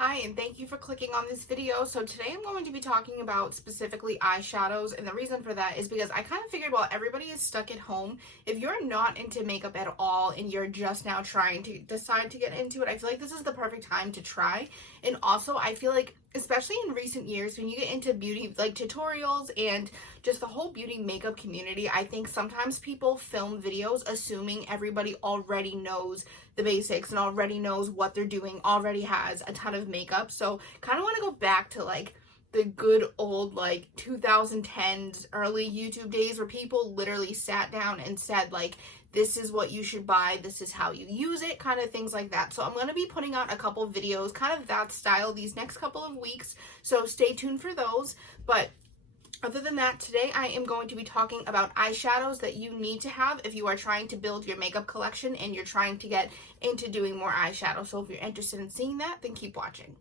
Hi, and thank you for clicking on this video. So today I'm going to be talking about specifically eyeshadows, and the reason for that is because I kind of figured while everybody is stuck at home, if you're not into makeup at all and you're just now trying to decide to get into it, I feel like this is the perfect time to try. And also I feel like especially in recent years when you get into beauty like tutorials and just the whole beauty makeup community, I think sometimes people film videos assuming everybody already knows the basics and already knows what they're doing, already has a ton of makeup. So kind of want to go back to like the good old like 2010s early YouTube days where people literally sat down and said like, this is what you should buy, this is how you use it, kind of things like that. So I'm going to be putting out a couple videos kind of that style these next couple of weeks, so stay tuned for those. But other than that, today I am going to be talking about eyeshadows that you need to have if you are trying to build your makeup collection and you're trying to get into doing more eyeshadow. So if you're interested in seeing that, then keep watching.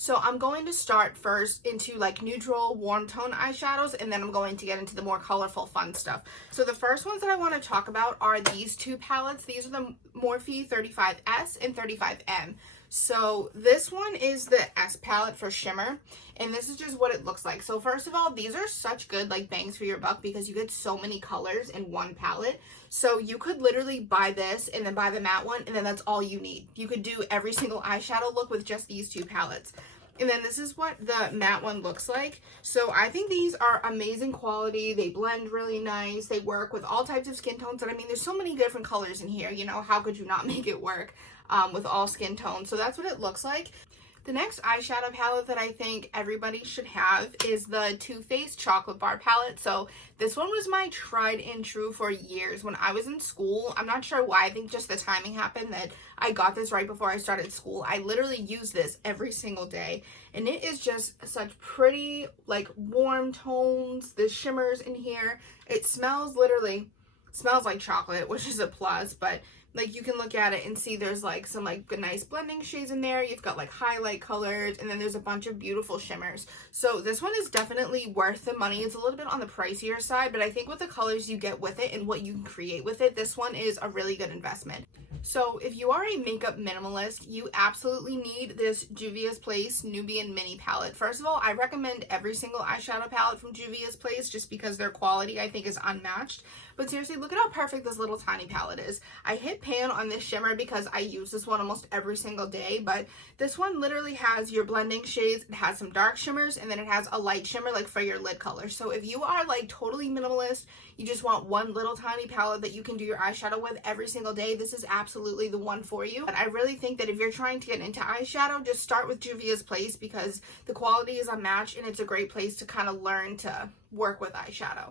So I'm going to start first into like neutral warm tone eyeshadows, and then I'm going to get into the more colorful fun stuff. So the first ones that I want to talk about are these two palettes. These are the Morphe 35S and 35M. So this one is the S palette for shimmer, and this is just what it looks like. So first of all, these are such good like bangs for your buck because you get so many colors in one palette. So you could literally buy this and then buy the matte one, and then that's all you need. You could do every single eyeshadow look with just these two palettes. And then this is what the matte one looks like. So I think these are amazing quality. They blend really nice. They work with all types of skin tones. And I mean, there's so many different colors in here, you know, how could you not make it work with all skin tones? So that's what it looks like. The next eyeshadow palette that I think everybody should have is the Too Faced Chocolate Bar palette. So this one was my tried and true for years when I was in school. I'm not sure why. I think just the timing happened that I got this right before I started school. I literally use this every single day, and it is just such pretty like warm tones. The shimmers in here. It smells like chocolate, which is a plus, but like you can look at it and see there's like some like nice blending shades in there. You've got like highlight colors, and then there's a bunch of beautiful shimmers. So this one is definitely worth the money. It's a little bit on the pricier side, but I think with the colors you get with it and what you can create with it, this one is a really good investment. So if you are a makeup minimalist, you absolutely need this Juvia's Place Nubian Mini palette. First of all, I recommend every single eyeshadow palette from Juvia's Place just because their quality I think is unmatched. But seriously, look at how perfect this little tiny palette is. I hit pan on this shimmer because I use this one almost every single day, but this one literally has your blending shades. It has some dark shimmers, and then it has a light shimmer like for your lid color. So if you are like totally minimalist, you just want one little tiny palette that you can do your eyeshadow with every single day, this is absolutely the one for you. But I really think that if you're trying to get into eyeshadow, just start with Juvia's Place because the quality is unmatched and it's a great place to kind of learn to work with eyeshadow.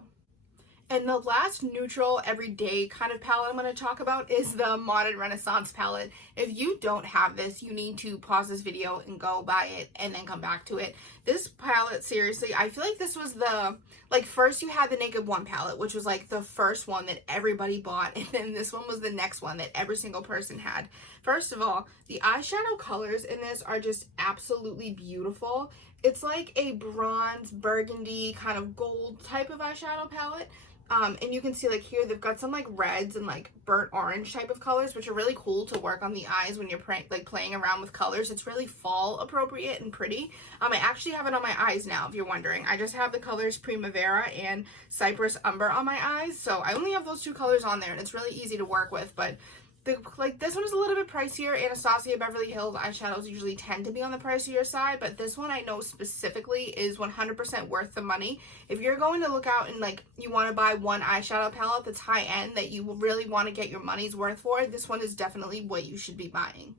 And the last neutral everyday kind of palette I'm going to talk about is the Modern Renaissance palette. If you don't have this, you need to pause this video and go buy it and then come back to it. This palette, seriously, I feel like this was the, like first you had the Naked One palette, which was like the first one that everybody bought. And then this one was the next one that every single person had. First of all, the eyeshadow colors in this are just absolutely beautiful. It's like a bronze, burgundy, kind of gold type of eyeshadow palette. And you can see like here they've got some like reds and like burnt orange type of colors, which are really cool to work on the eyes when you're playing around with colors. It's really fall appropriate and pretty. I actually have it on my eyes now, if you're wondering. I just have the colors Primavera and Cypress Umber on my eyes, so I only have those two colors on there, and it's really easy to work with. But this one is a little bit pricier. Anastasia Beverly Hills eyeshadows usually tend to be on the pricier side, but this one I know specifically is 100% worth the money. If you're going to look out and like you want to buy one eyeshadow palette that's high end that you really want to get your money's worth for, this one is definitely what you should be buying.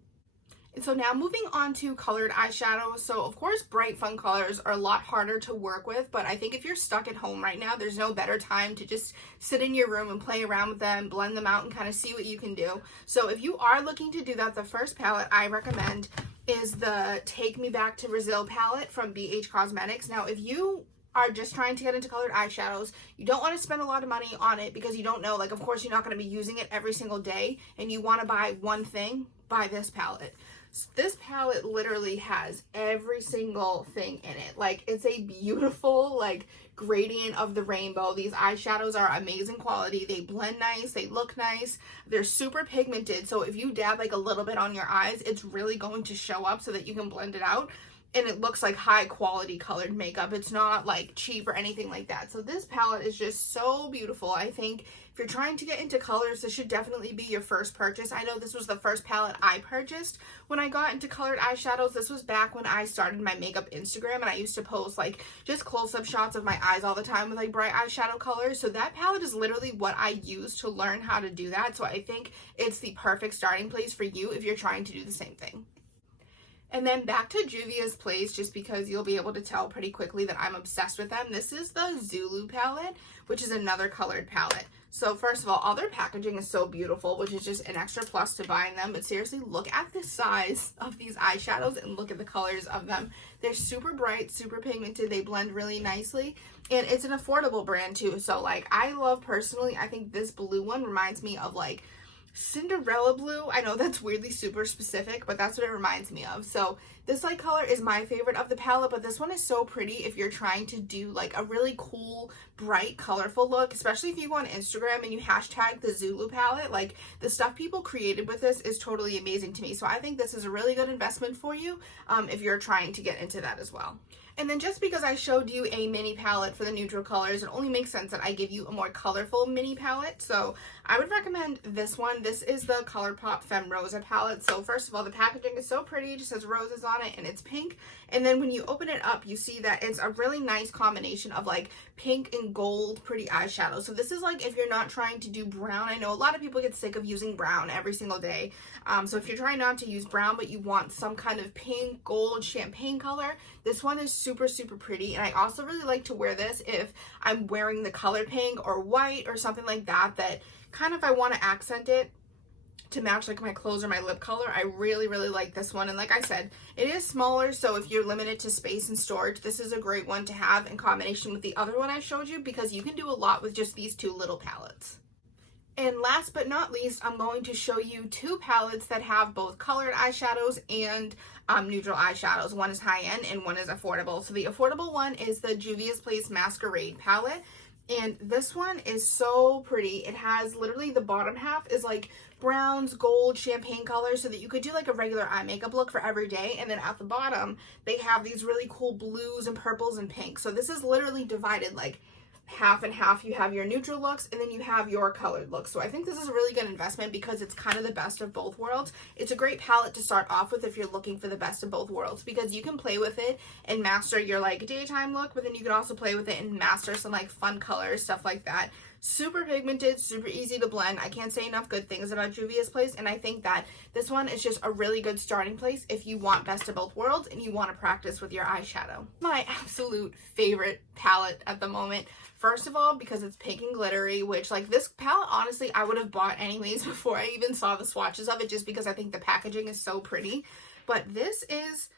And so now moving on to colored eyeshadows. So of course bright fun colors are a lot harder to work with, but I think if you're stuck at home right now, there's no better time to just sit in your room and play around with them, blend them out, and kind of see what you can do. So if you are looking to do that, the first palette I recommend is the Take Me Back to Brazil palette from BH Cosmetics. Now if you are just trying to get into colored eyeshadows, you don't want to spend a lot of money on it because you don't know, like of course you're not going to be using it every single day, and you want to buy one thing, buy this palette. This palette literally has every single thing in it. Like, it's a beautiful, like, gradient of the rainbow. These eyeshadows are amazing quality. They blend nice, they look nice, they're super pigmented, so if you dab like a little bit on your eyes, it's really going to show up so that you can blend it out, and it looks like high quality colored makeup. It's not like cheap or anything like that. So this palette is just so beautiful. I think if you're trying to get into colors, this should definitely be your first purchase. I know this was the first palette I purchased when I got into colored eyeshadows. This was back when I started my makeup Instagram, and I used to post like just close-up shots of my eyes all the time with like bright eyeshadow colors. So that palette is literally what I used to learn how to do that. So I think it's the perfect starting place for you if you're trying to do the same thing. And then back to Juvia's Place, just because you'll be able to tell pretty quickly that I'm obsessed with them. This is the Zulu palette, which is another colored palette. So first of all their packaging is so beautiful, which is just an extra plus to buying them. But seriously, look at the size of these eyeshadows and look at the colors of them. They're super bright, super pigmented. They blend really nicely. And it's an affordable brand too. So like, I love personally, I think this blue one reminds me of like Cinderella blue. I know that's weirdly super specific, but that's what it reminds me of. So this light color is my favorite of the palette, but this one is so pretty if you're trying to do like a really cool, bright, colorful look, especially if you go on Instagram and you hashtag the Zulu palette. Like, the stuff people created with this is totally amazing to me. So I think this is a really good investment for you if you're trying to get into that as well. And then just because I showed you a mini palette for the neutral colors, it only makes sense that I give you a more colorful mini palette. So I would recommend this one. This is the ColourPop Femme Rosa palette. So first of all, the packaging is so pretty. It just has roses on it and it's pink. And then when you open it up, you see that it's a really nice combination of like pink and gold pretty eyeshadow. So this is like if you're not trying to do brown. I know a lot of people get sick of using brown every single day. So if you're trying not to use brown, but you want some kind of pink, gold, champagne color, this one is super, super pretty. And I also really like to wear this if I'm wearing the color pink or white or something like that, that kind of I want to accent it to match like my clothes or my lip color. I really, really like this one. And like I said, it is smaller, so if you're limited to space and storage, this is a great one to have in combination with the other one I showed you, because you can do a lot with just these two little palettes. And last but not least, I'm going to show you two palettes that have both colored eyeshadows and neutral eyeshadows. One is high-end and one is affordable. So the affordable one is the Juvia's Place Masquerade palette. And this one is so pretty. It has literally the bottom half is like browns, gold, champagne colors, so that you could do like a regular eye makeup look for every day. And then at the bottom, they have these really cool blues and purples and pinks. So this is literally divided like half and half. You have your neutral looks and then you have your colored looks. So I think this is a really good investment because it's kind of the best of both worlds. It's a great palette to start off with if you're looking for the best of both worlds, because you can play with it and master your like daytime look, but then you can also play with it and master some like fun colors, stuff like that. Super pigmented, super easy to blend. I can't say enough good things about Juvia's Place, and I think that this one is just a really good starting place if you want best of both worlds and you want to practice with your eyeshadow. My absolute favorite palette at the moment. First of all, because it's pink and glittery, which like this palette, honestly, I would have bought anyways before I even saw the swatches of it, just because I think the packaging is so pretty. But this is,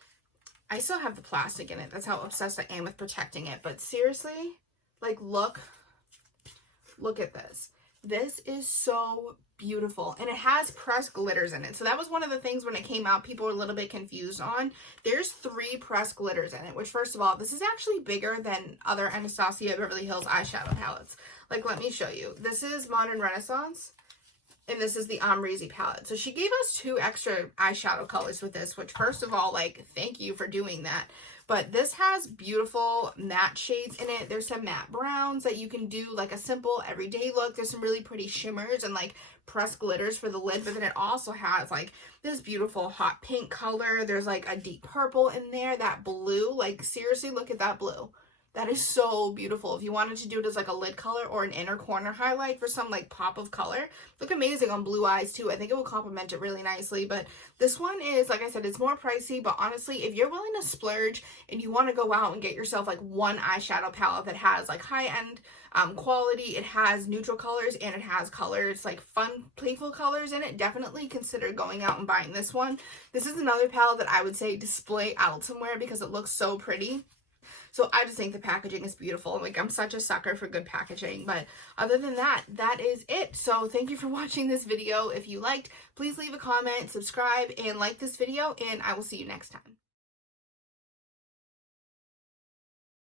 I still have the plastic in it. That's how obsessed I am with protecting it. But seriously, like look at this. This is so beautiful, and it has pressed glitters in it. So that was one of the things when it came out people were a little bit confused on. There's 3 pressed glitters in it, which first of all, this is actually bigger than other Anastasia Beverly Hills eyeshadow palettes. Like, let me show you. This is Modern Renaissance, and this is the Amrezy palette. So she gave us 2 extra eyeshadow colors with this, which first of all, like, thank you for doing that. But this has beautiful matte shades in it. There's some matte browns that you can do like a simple everyday look. There's some really pretty shimmers and like pressed glitters for the lid. But then it also has like this beautiful hot pink color. There's like a deep purple in there. That blue, like seriously, look at that blue. That is so beautiful. If you wanted to do it as like a lid color or an inner corner highlight for some like pop of color, look amazing on blue eyes too. I think it will complement it really nicely. But this one is, like I said, it's more pricey, but honestly, if you're willing to splurge and you want to go out and get yourself like one eyeshadow palette that has like high-end quality, it has neutral colors and it has colors, like fun, playful colors in it, definitely consider going out and buying this one. This is another palette that I would say display out somewhere because it looks so pretty. So I just think the packaging is beautiful. Like, I'm such a sucker for good packaging. But other than that, that is it. So thank you for watching this video. If you liked, please leave a comment, subscribe, and like this video, and I will see you next time.